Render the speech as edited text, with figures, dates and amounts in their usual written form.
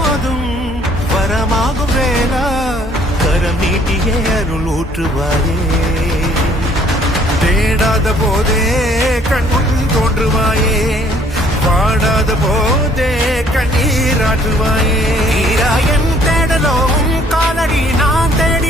போதும் வரமாகும் வேளா கரம் நீட்டியே அருள் ஊற்றுவாயே தேடாத போதே கண்முன் தோன்றுவாயே பாடாத போதே கண்ணீராற்றுவாயே என் தேடலோ காலடி நான் தேடி